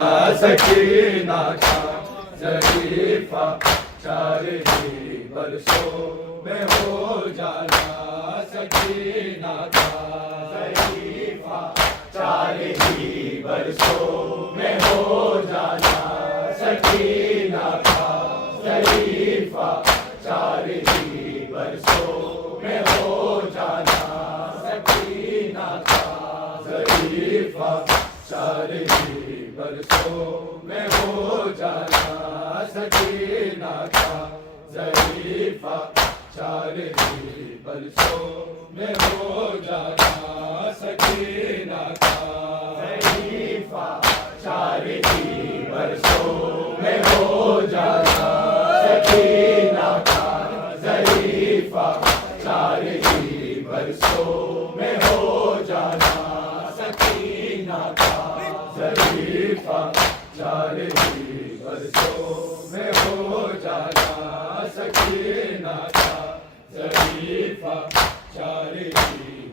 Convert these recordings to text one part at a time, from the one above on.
सकीना का ज़रीफ़ा 4 ही बरसों में हो जाना। सकीना का ज़रीफ़ा 4 ही बरसों में हो जाना। सकीना का ज़रीफ़ा 4 ही बरसों में हो जाना। सकीना का ज़रीफ़ा 4 ही बरसों में हो जाना। सकीना का ज़रीफ़ा 4 ही बरसों में हो जाना। सकीना का ज़रीफ़ा 4 ही बरसों में हो जाना। सकीना का ज़रीफ़ा 4 ही बरसों में हो जाना। सकीना का ज़रीफ़ा 4 ही बरसों में हो जाना। सकीना का ज़रीफ़ा 4 ही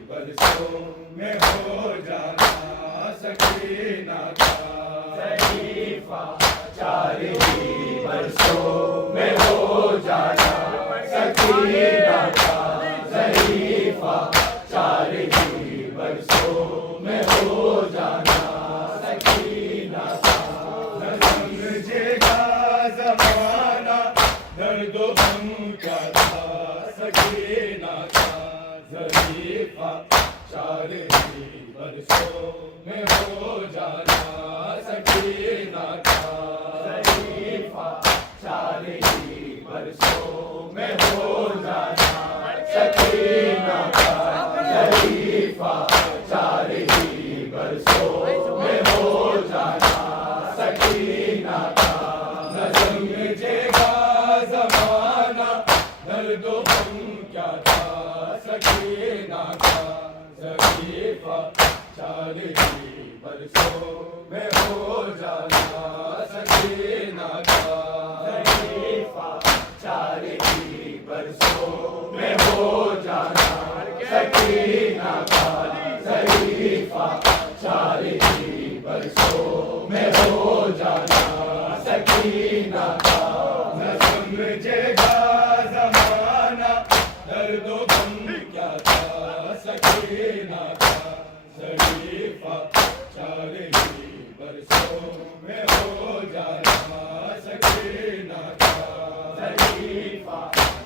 बरसों में हो जाना। सकीना का ज़रीफ़ा 4 ही बरसों में हो जाना। सकीना का ज़रीफ़ा 4 ही बरसों में हो जाना। सकीना का न समझेगा ज़माना दर्द गम का था। सकीना का ज़रीफ़ा 4 ही बरसों में हो जाना। सकीना का ज़रीफ़ा 4 ही बरसों में हो जाना। सकीना का ज़रीफ़ा 4 ही बरसों में हो जाना। सकीना का न समझेगा ज़माना दर्द गम क्या था। सकीना का ज़रीफ़ा 4 ही बरसों में हो जाना। सकीना का ज़रीफ़ा 4 ही बरसों में हो जाना। सकीना का ज़रीफ़ा 4 ही बरसों में हो जाना। सकीना का न समझेगा ज़माना दर्द गम क्या था। सकीना का ज़रीफ़ा 4 ही बरसों में हो जाना। सकीना का ज़रीफ़ा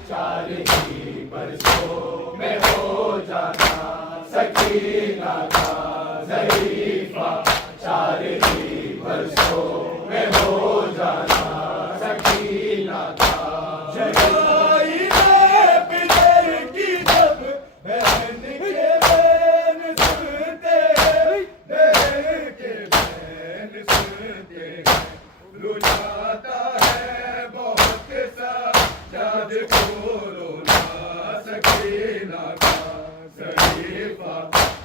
4 ही बरसों में हो जाना। सकीना का ज़रीफ़ा 4 ही बरसों में हो जाना। सकीना का जुदाई में पितर की जब बहन के बहन सुनते हैं। बहन के बहन सुनते हैं रुलाता है बहुत सा याद को रोना। सकीना का ज़रीफ़ा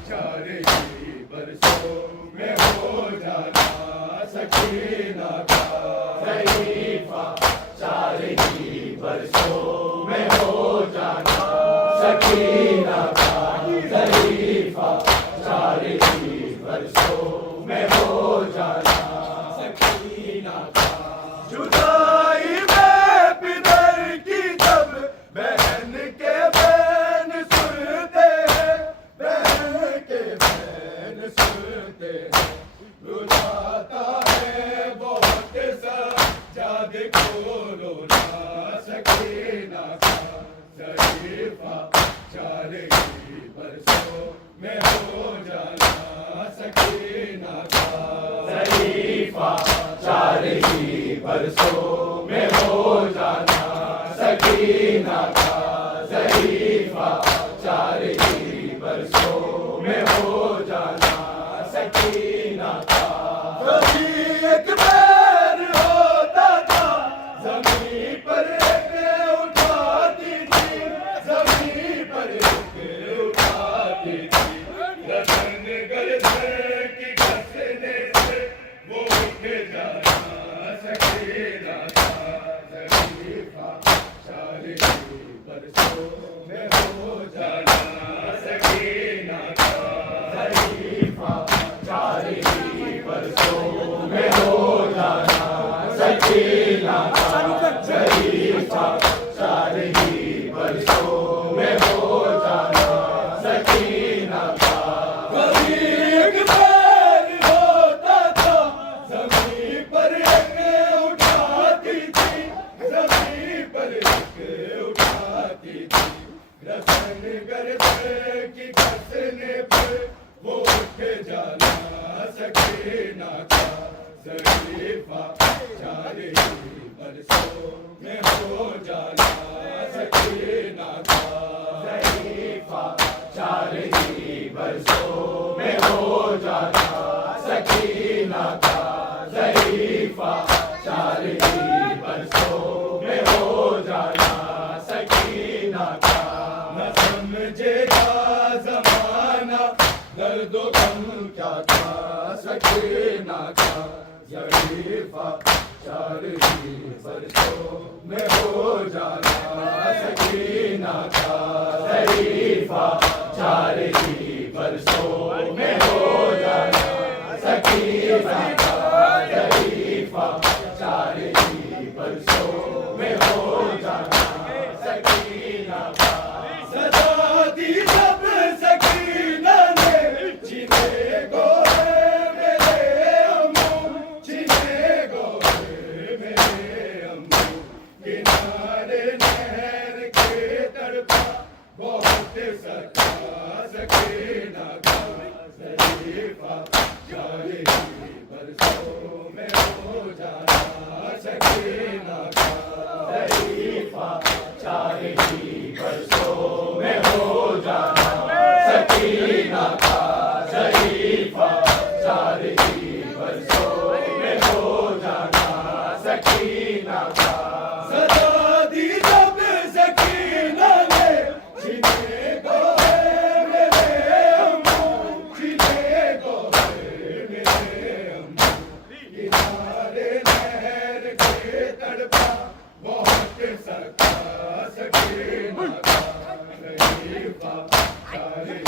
4 ही बरसों में हो जाना। सकीना का ज़रीफ़ा 4 ही बरसों में हो जाना। सकीना का ज़रीफ़ा 4 ही बरसों में हो जाना। सकीना का जुदाई में पितर की जब बहन के बहन सुनते हैं। बहन के बहन सुनते हैं रुलाता है बहुत सा याद को रोना। सकीना का ज़रीफ़ा 4 ही बरसों में हो जाना। सकीना का ज़रीफ़ा 4 ही बरसों में हो जाना। सकीना का ज़रीफ़ा 4 ही बरसों में हो जाना। सकीना का कभी एक पैर होता था ज़मीन पर एक उठाती थी। ज़मीन पर एक उठाती थी। रतन गर्दन की कसने से वो उठ जाना। सकीना का ज़रीफ़ा 4 ही बरसों में हो जाना। सकीना का ज़रीफ़ा 4 ही बरसों में हो सकीना का शरीफा चार ही बरसों में हो जाना सकीना का। कभी एक पैर होता था जमीन पर एक उठाती थी, जमीन पर एक उठाती थी, रसन गर्दन की कसने पर वो उठ जाना सकीना का शरीफा चार ही बरसों में हो जाना सकीना का शरीफा चार ही बरसों में हो जाना सकीना का शरीफा चार ही बरसों में हो जाना सकीना का। न समझेगा जमाना दर्द गम क्या था सकीना का शरीफा चार ही बरसों में हो जाना सकीना का शरीफा चार ही बरसों में हो जाना सकीना का शरीफा चार ही बरसों में हो जाना सकीना का। सदा दी जब सकीना ने जिने को मेरे अम्मू, जिने को मेरे अम्मू, किनारे नहर के तड़पा बहुत सका सकीना का शरीफा चार ही बरसों में हो जाना सकीना का शरीफा चार ही बरसों में हो जाना सकीना का शरीफा चार ही बरसों में हो जाना सकीना का। सदा दी जब सकीना ने जिने को मेरे अम्मू, जिने को मेरे अम्मू, किनारे नहर के तड़पा बहुत सका सकीना का शरीफा चार ही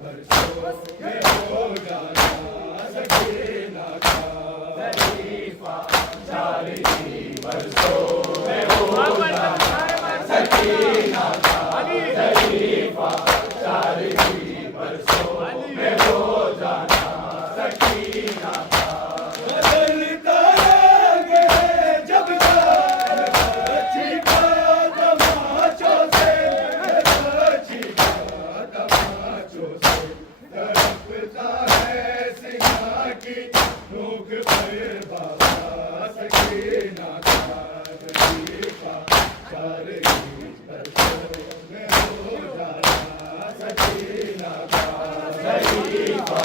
बरसों में हो जाना सकीना का शरीफा चार ही बरसों में हो जाना सकीना का शरीफा चार ही बरसों में हो जाना सकीना का। बदलता रंग है जब बच्ची का तमाचों से, बच्ची का तमाचों से तड़पता है सिंगा की नोक पर बाबा सकीना का शरीफा चार ही बरसों में हो जाना सकीना का शरीफा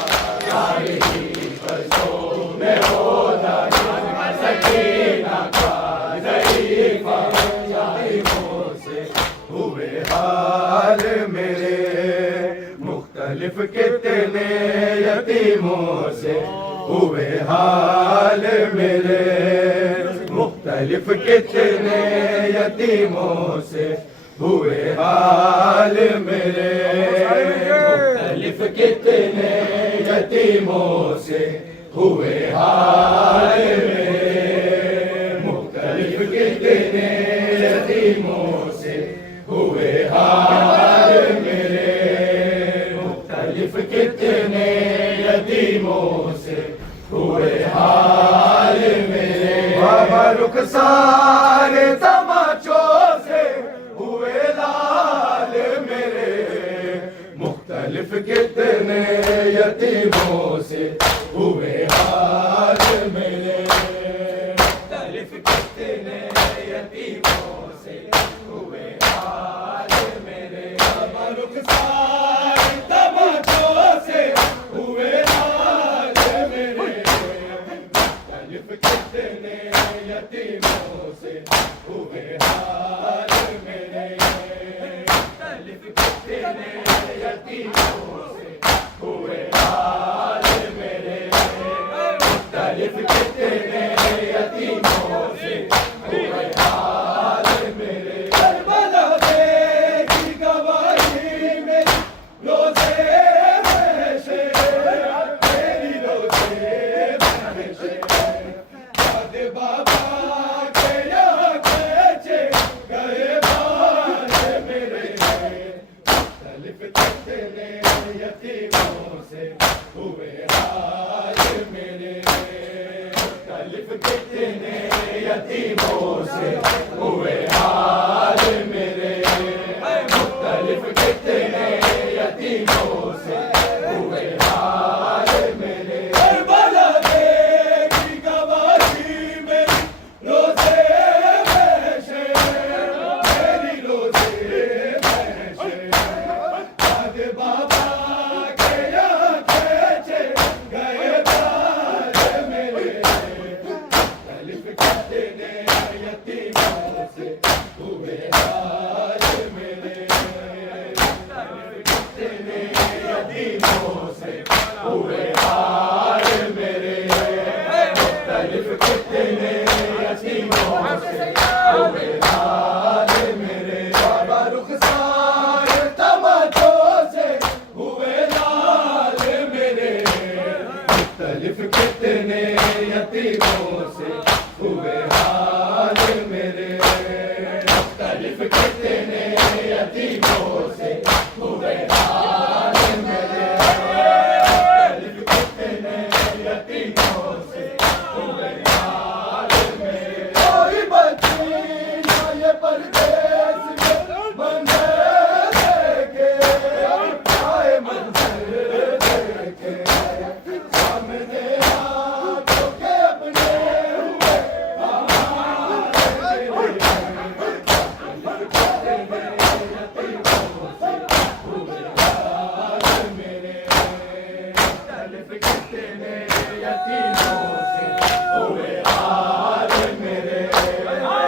चार ही बरसों में हो जाना सकीना का शरीफा जालिमों से हुए हाल मेरे मुख्तलिफ कितने यतीमों से हुए हाल मेरे मुख्तलिफ कितने यतीमों से हुए हाल मेरे मुख्तलिफ कितने यतीमों से हुए हाल मेरे मुख्तलिफ कितने यतीमों से हुए हाल मेरे मुख्तलिफ कितने यतीमों से हुए हाल मेरे। बाबा रुखसार तमाचों से हुए लाल मेरे मुख्तलिफ कितने यतीमों से हुए हाल मेरे मुख्तलिफ कितने यतीमों से हुए हाल मेरे। बाबा रुखसार तमाचों से हुए लाल मेरे मुख्तलिफ कितने यतीमों से हुए हाल मेरे मुख्तलिफ कितने यतीमों से हुए हाल मेरे मुख्तलिफ कितने यतीमों से हुए हाल मेरे। करबला की गवाही में रोज़े महशे मेरी रोज़े महशे याद बाबा मुख्तलिफ कितने यतीमों से हुए हाल मेरे, मुख्तलिफ कितने यतीमों से हुए हाल मेरे। करबला की गवाही में रोज़े महशर, मेरी रोज़े महशर, याद बाबा के यहाँ खींचे गए बाल मेरे, मुख्तलिफ कितने यतीमों से हुए हाल मेरे, मुख्तलिफ कितने यतीमों से हुए हाल मेरे, मुख्तलिफ कितने यतीमों से हुए हाल मेरे। बाबा रुखसार तमाचों से हुए लाल मेरे, मुख्तलिफ कितने यतीमों से हुए हाल मेरे, मुख्तलिफ कितने यतीमों से हुए हाल मेरे, मुख्तलिफ कितने यतीमों से हुए हाल मेरे। कोई बच्ची ना ये परदेस में मंजर देखे, आए मंजर देखे, सामने आंखों के अपने हुए हाल मेरे, मुख्तलिफ कितने यतीमों से हुए हाल मेरे, मुख्तलिफ कितने यतीमों से हुए हाल मेरे,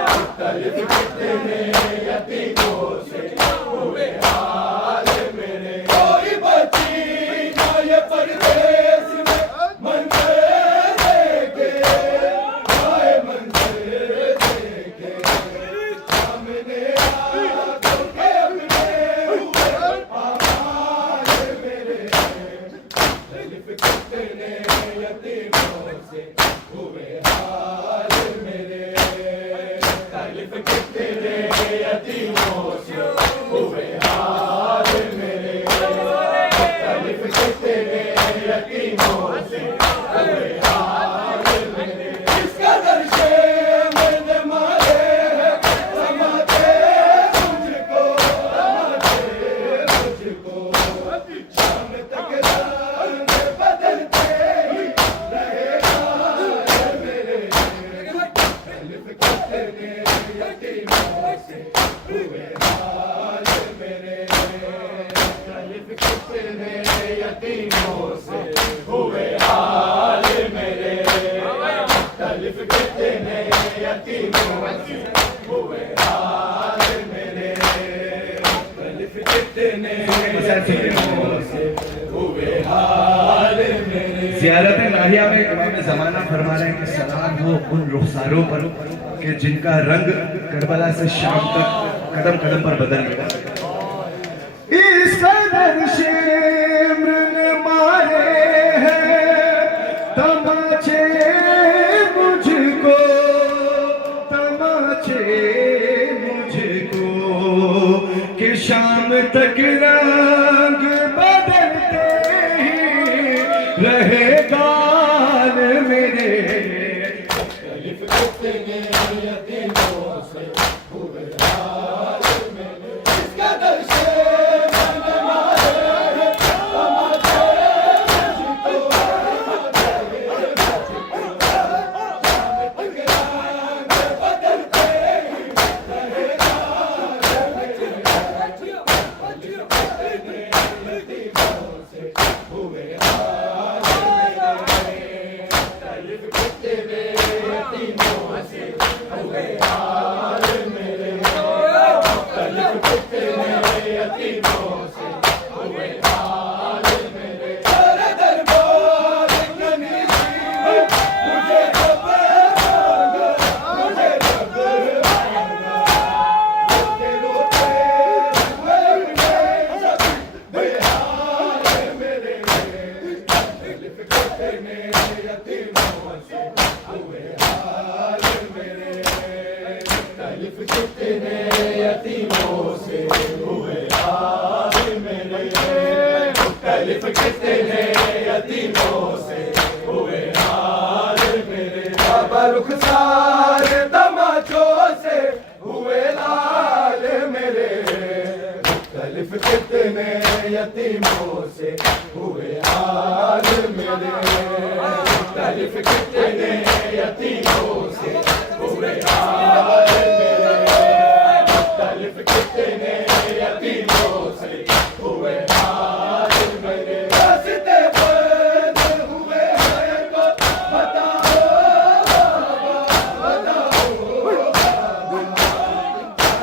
मुख्तलिफ कितने यतीमों से हुए हाल मेरे। कोई बच्ची ना ये परदेस में मंजर देखे, आए मंजर देखे, सामने आंखों के अपने हुए हाल मेरे, मुख्तलिफ कितने यतीमों से हुए हाल मेरे, मुख्तलिफ कितने यतीमों से हुए हाल मेरे, मुख्तलिफ कितने यतीमों से हुए हाल मेरे। इस कदर से मैंने मारे हैं तमाचे मुझको, तमाचे मुझको, शाम तक रंग बदलते ही रहेगा मेरे, मुख्तलिफ कितने यतीमों से हुए हाल मेरे, मुख्तलिफ कितने यतीमों से हुए हाल मेरे, मुख्तलिफ कितने यतीमों से हुए हाल मेरे, मुख्तलिफ कितने यतीमों से हुए हाल मेरे। ज़ियारत नाहिया में इमाम ज़माना फरमा रहे हैं कि सलाम हो उन रुखसारों पर कि जिनका रंग करबला से शाम तक कदम कदम पर बदल गया। इस कदर शिम्र ने मारे हैं तमाचे मुझको, तमाचे मुझको, कि शाम तक रंग बदलते ही रहेगा मेरे, मुख्तलिफ कितने यतीमों से हुए हाल मेरे। इस कदर से मैंने मारे हैं तमाचे मुझको, तमाचे मुझको, शाम तक रंग बदलते ही रहेगा मेरे, मुख्तलिफ कितने यतीमों से हुए हाल मेरे, मुख्तलिफ कितने यतीमों से हुए हाल मेरे, मुख्तलिफ कितने यतीमों से हुए हाल मेरे। तेरे दरबार की नज़ीर मुझे खबर मांगा, मुझे खबर मांगा, रोते रोते हुए अपने सब बेहाल मेरे, मुख्तलिफ कितने यतीमों से हुए हाल मेरे, मुख्तलिफ कितने यतीमों से हुए हाल मेरे, मुख्तलिफ कितने यतीमों से हुए हाल मेरे। बरुखसार तमाचों से हुए लाल मेरे, मुख्तलिफ कितने यतीमों से हुए हाल मेरे, मुख्तलिफ कितने यतीमों से हुए हाल मेरे, मुख्तलिफ कितने यतीमों से हुए हाल मेरे। रास्ते बंद हुए हैं तो बताओ बताओ,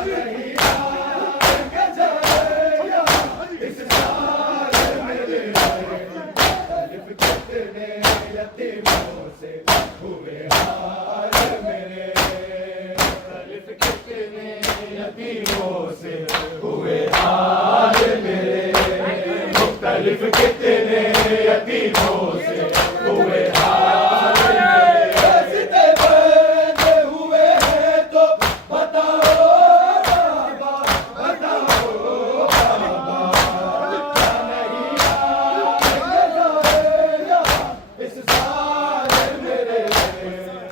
नहीं आएंगे जाया इस साल मेरे, मुख्तलिफ कितने यतीमों से हुए हाल मेरे, मुख्तलिफ कितने यतीमों से हुए हाल मेरे, मुख्तलिफ कितने यतीमों से हुए हाल मेरे। रास्ते बंद हुए हैं तो बताओ बाबा बताओ बाबा, नहीं आएंगे जाएगा इस साल मेरे,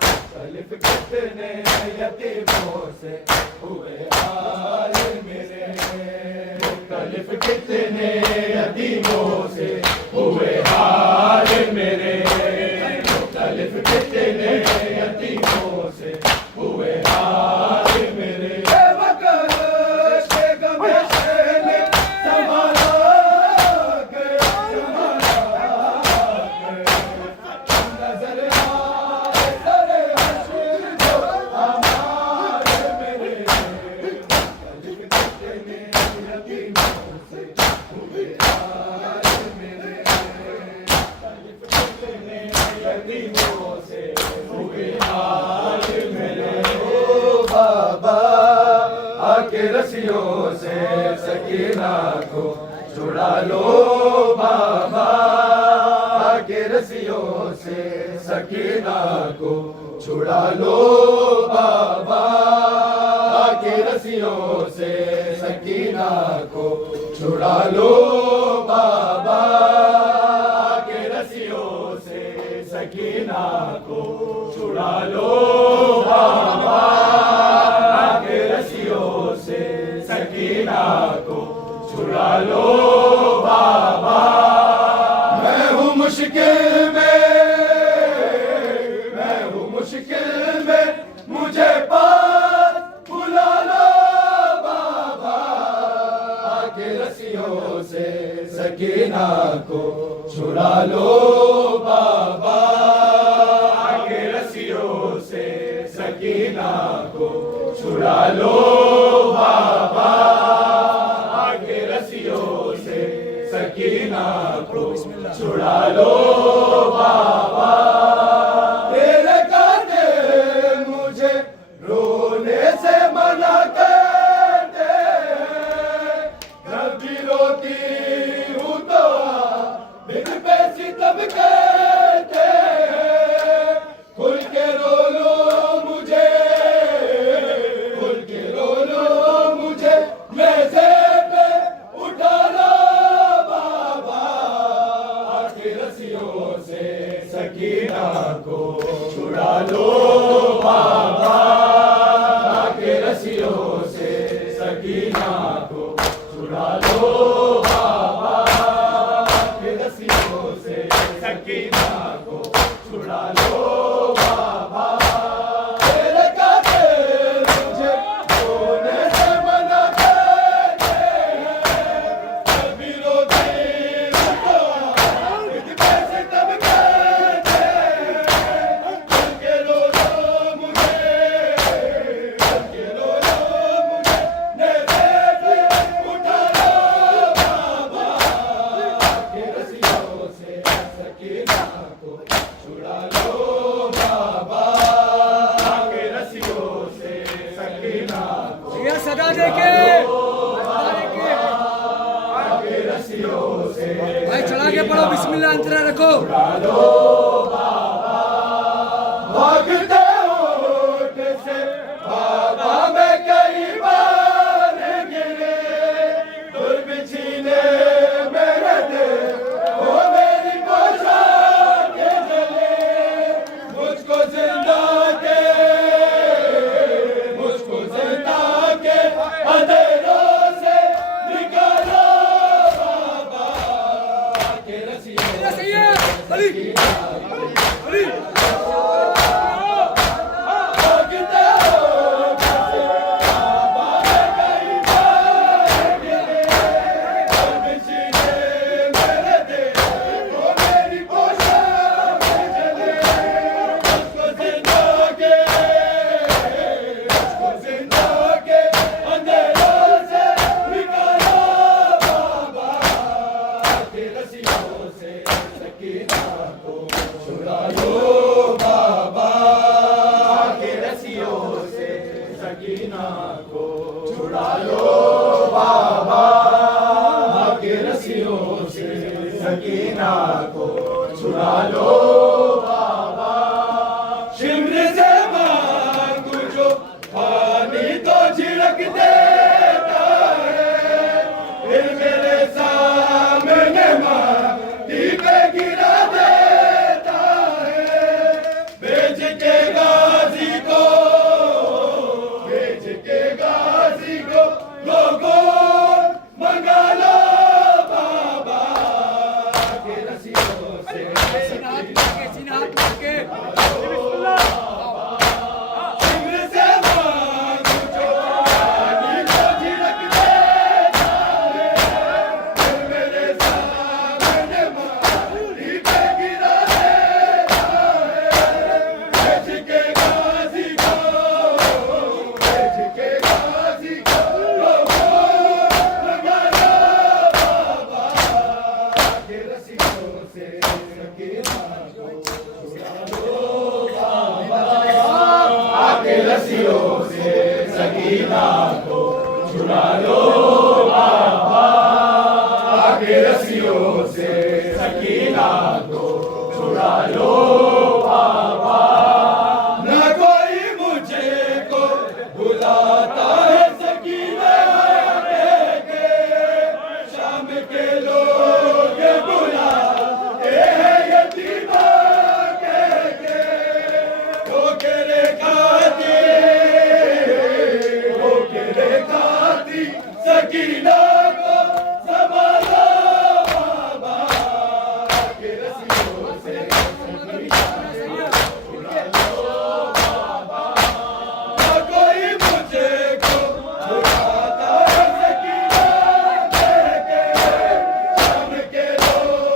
मुख्तलिफ कितने यतीमों से हुए हाल मेरे, मुख्तलिफ कितने यतीमों से हुए हाल मेरे, मुख्तलिफ कितने यतीमों से हुए हाल मेरे। बेवकूफ के गमे से संभाला के नजर आए सरे हश्र जो हमारे मेरे, मुख्तलिफ कितने यतीमों से हुए हाल मेरे, मुख्तलिफ कितने यतीमों से हुए हाल मेरे। ओ बाबा आके रस्सियों से सकीना को छुड़ा लो बाबा, आके रस्सियों से सकीना को छुड़ा लो बाबा, आके रस्सियों से सकीना को छुड़ा लो बाबा, आके रस्सियों से सकीना को छुड़ा लो बाबा, आके रस्सियों से सकीना को छुड़ा लो बाबा। मैं हूँ मुश्किल में, मैं हूँ मुश्किल में, मुझे पास बुला लो बाबा, आके रस्सियों से सकीना को छुड़ा लो बाबा, आके रस्सियों से सकीना को छुड़ा लो बाबा, आके रस्सियों से सकीना को छुड़ा लो बाबा। तेरे कांटे मुझे रोने से मना करते, जब भी रोती हूँ तो बिन पे सितम करते, खुल के रो लो मुझे, खुल के रो लो मुझे, मैसे पे उठा लो बाबा, आके रस्सियों से सकीना को छुड़ा लो बाबा, आके रस्सियों से सकीना को छुड़ा लो बाबा, आके रस्सियों से सकीना को छुड़ा लो बाबा। तेरे कांटे मुझे रोने से मना करते हैं, जब भी रोती हूँ तो बिन पे सितम करते हैं, खुल के रो लो मुझे, खुल के रो लो मुझे, नेज़े पे उठा लो बाबा, आके रस्सियों से सकीना को छुड़ा लो बाबा, आके रस्सियों से सकीना को ये सदा देके आके रस्सियों से भाई चढ़ा के पढ़ो, बिस्मिल्लाह अंतरा रखो। भागते होठ से बाबा में कई बार गिरे, दुर बिछीने मेरे दे ओ मेरी पोशाक जले, मुझको जिंदा सकीना को छुड़ा लो बाबा के रस्सियों से, सकीना को छुड़ा लो बाबा। शिमर से मांगू जो पानी तो छिड़क देता है, फिर मेरे सामने माटी पे गिरा देता है। बेच के गाजी को, बेच के गाजी को लोगों मंगा लो बाबा के रस्सियों से, सीना हाथ करके, सीना हाथ करके। शिमर से मांगू जो पानी तो छिड़क देता है, फिर मेरे सामने माटी पे गिरा देता है। बेच के गाजी को, बेच के गाजी को लोगों मंगा लो बाबा के रस्सियों से, सकीना को छुड़ा लो बाबा के रस्सियों से, सकीना को छुड़ा लो बाबा के रस्सियों से, सकीना को छुड़ा लो बाबा। ना कोई मुझे को बुलाता है सकीना के, शाम के लोग बुलाते हैं यतीमा के, ठोकरे खाती, ठोकरे खाती सकीना को संभालो बाबा के रस्सियों से, सकीना को छुड़ा लो बाबा। ना कोई मुझे को बुलाता है सकीना के, शाम के लोग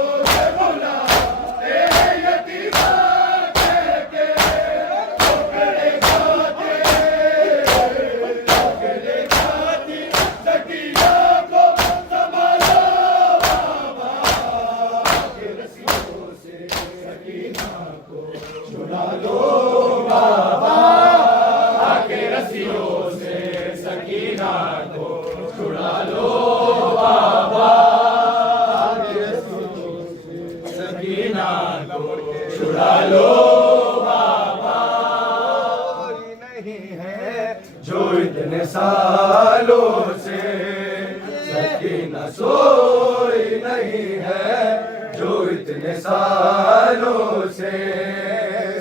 बुलाते हैं यतीमा के, ठोकरे खाती, ठोकरे खाती सकीना को संभालो बाबा के रस्सियों से, सकीना को छुड़ा लो बाबा के रस्सियों से, सकीना को छुड़ा लो बाबा के रस्सियों से, सकीना को छुड़ा लो बाबा। कोई नहीं है जो इतने सालों से, सकीना सोई नहीं है जो इतने सालों से,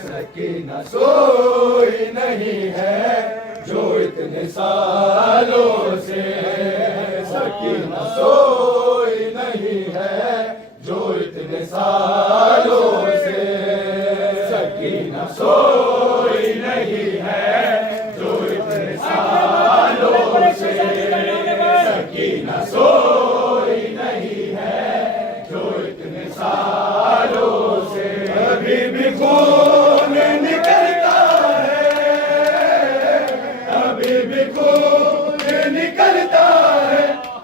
सकीना सोई नहीं है जो इतने सालों से, सकीना सोई नहीं है जो इतने सालों से, सकीना सोई नहीं है जो इतने सालों से, सकीना सोई नहीं है जो इतने सालों से। अभी भी खून निकलता है, अभी भी खून निकलता है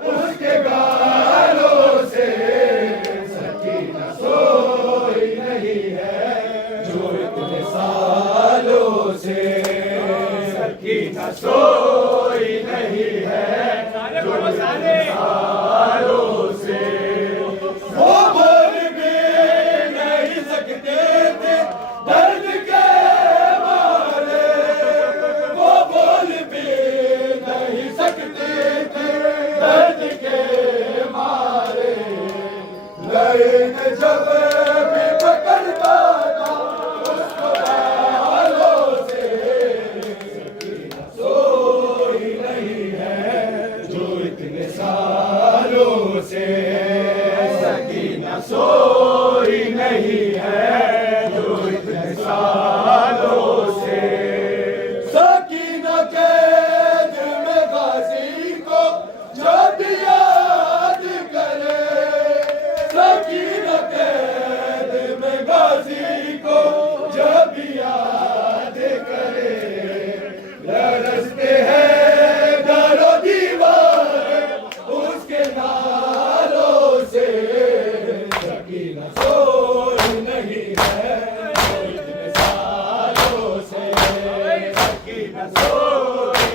उसके गालों से, सकीना सोई नहीं है जो इतने सालों से, सकीना सोई नहीं है जो इतने सालों से। वो बोल भी नहीं सकते थे दर्द के मारे, वो बोल भी नहीं सकते थे दर्द के मारे, लेकिन जब भी पकड़ता था उसको बालों से, सकीना सोई नहीं है जो इतने सालों से, सकीना सोई नहीं है जो इतने सालों से। सकीना के दिल में गाजी को जब याद करे, सकीना के दिल में गाजी को जब याद करे, लरसते हैं दरो दीवार उसके नालों से, सकीना सोई नहीं है जो इतने सालों से, सकीना सोई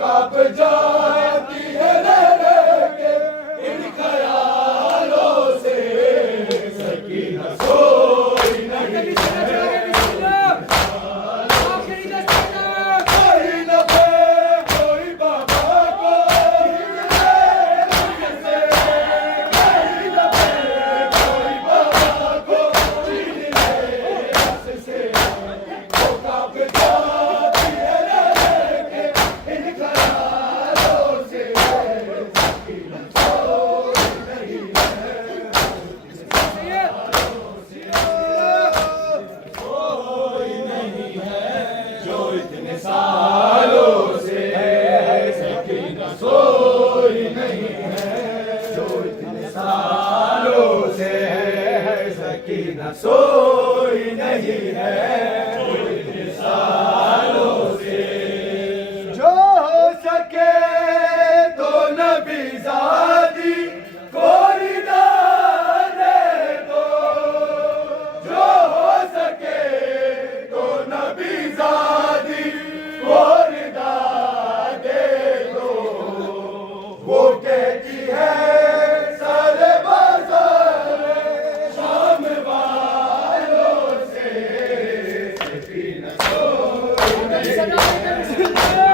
कांप जाती है रह के इन ख्यालों से, सकीना सोई नहीं कोई न पे कोई बाबा को से, कोई न पे कोई बाबा को से, वो कांप जाती है रह के इन ख्यालों से, सकीना सोई नहीं कोई नहीं है जो इतने सालों से है, सकीना सोई नहीं है जो इतने सालों से है, सकीना सोई नहीं है जो इतने सालों से। जो हो सके तो नबी ज़ादी को रिदा दे दो, जो हो सके तो नबी ज़ादी को रिदा दे दो। वो कहती है सारे बाज़ार शाम वालों से, सकीना सोई नहीं है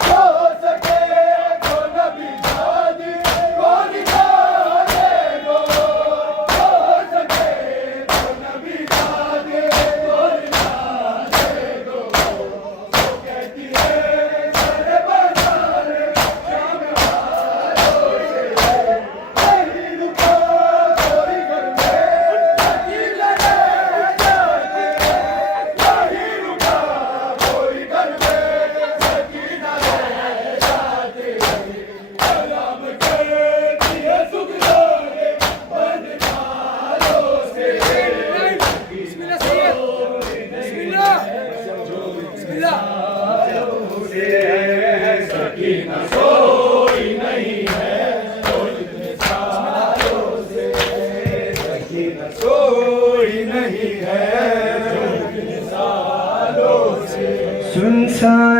हो सके तो नबी ज़ादी को रिदा दे दो, हो सके तो नबी ज़ादी को रिदा दे दो। वो कहती है सारे बाज़ार शाम वालों से, नहीं रुका कोई घर में सकीना रह जाती, नहीं रुका कोई घर में सकीना रह जाती। सलाम करती है सुखदारे बंद खालों से, बिस्मिल्लाह सैयद बिस्मिल्लाह बिस्मिल्लाह सकीना सोई नहीं है जो इतने सालों से, सकीना सोई नहीं है जो इतने सालों से। सुनसान